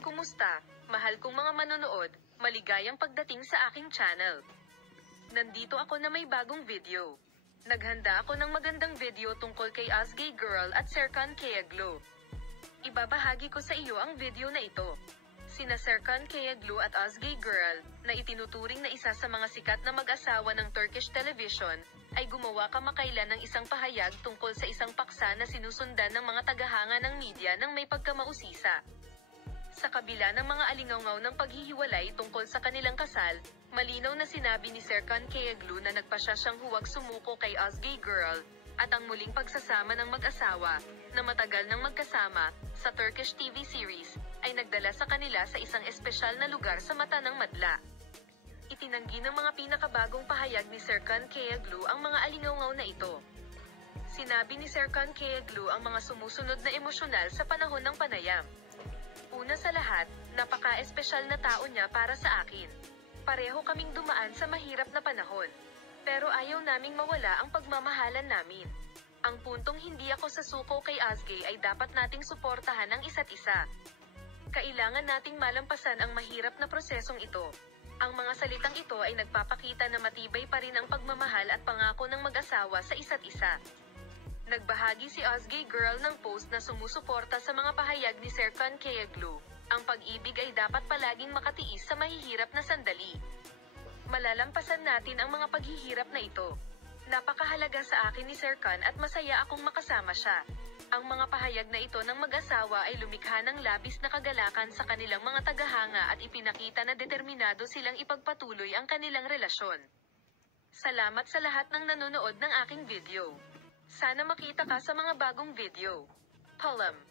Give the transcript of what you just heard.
Kumusta, mahal kong mga manonood, maligayang pagdating sa aking channel. Nandito ako na may bagong video. Naghanda ako ng magandang video tungkol kay Azgay Girl at Serkan Kayaglu. Ibabahagi ko sa iyo ang video na ito. Sina Serkan Kayaglu at Azgay Girl, na itinuturing na isa sa mga sikat na mag-asawa ng Turkish television, ay gumawa kamakailan ng isang pahayag tungkol sa isang paksa na sinusundan ng mga tagahanga ng media ng may pagkamausisa. Sa kabila ng mga alingawngaw ng paghihiwalay tungkol sa kanilang kasal, malinaw na sinabi ni Serkan Kayaglu na nagpasya siyang huwag sumuko kay Azgay Girl, at ang muling pagsasama ng mag-asawa, na matagal nang magkasama, sa Turkish TV series, ay nagdala sa kanila sa isang espesyal na lugar sa mata ng madla. Itinanggi ng mga pinakabagong pahayag ni Serkan Kayaglu ang mga alingawngaw na ito. Sinabi ni Serkan Kayaglu ang mga sumusunod na emosyonal sa panahon ng panayam. Una sa lahat, napaka-espesyal na tao niya para sa akin. Pareho kaming dumaan sa mahirap na panahon. Pero ayaw naming mawala ang pagmamahalan namin. Ang puntong hindi ako sasuko kay Azgay ay dapat nating suportahan ang isa't isa. Kailangan nating malampasan ang mahirap na prosesong ito. Ang mga salitang ito ay nagpapakita na matibay pa rin ang pagmamahal at pangako ng mag-asawa sa isa't isa. Nagbahagi si Azgay Girl ng post na sumusuporta sa mga pahayag ni Serkan Kayaglu. Ang pag-ibig ay dapat palaging makatiis sa mahihirap na sandali. Malalampasan natin ang mga paghihirap na ito. Napakahalaga sa akin ni Serkan at masaya akong makasama siya. Ang mga pahayag na ito ng mag-asawa ay lumikha ng labis na kagalakan sa kanilang mga tagahanga at ipinakita na determinado silang ipagpatuloy ang kanilang relasyon. Salamat sa lahat ng nanonood ng aking video. Sana makita ka sa mga bagong video. Paalam.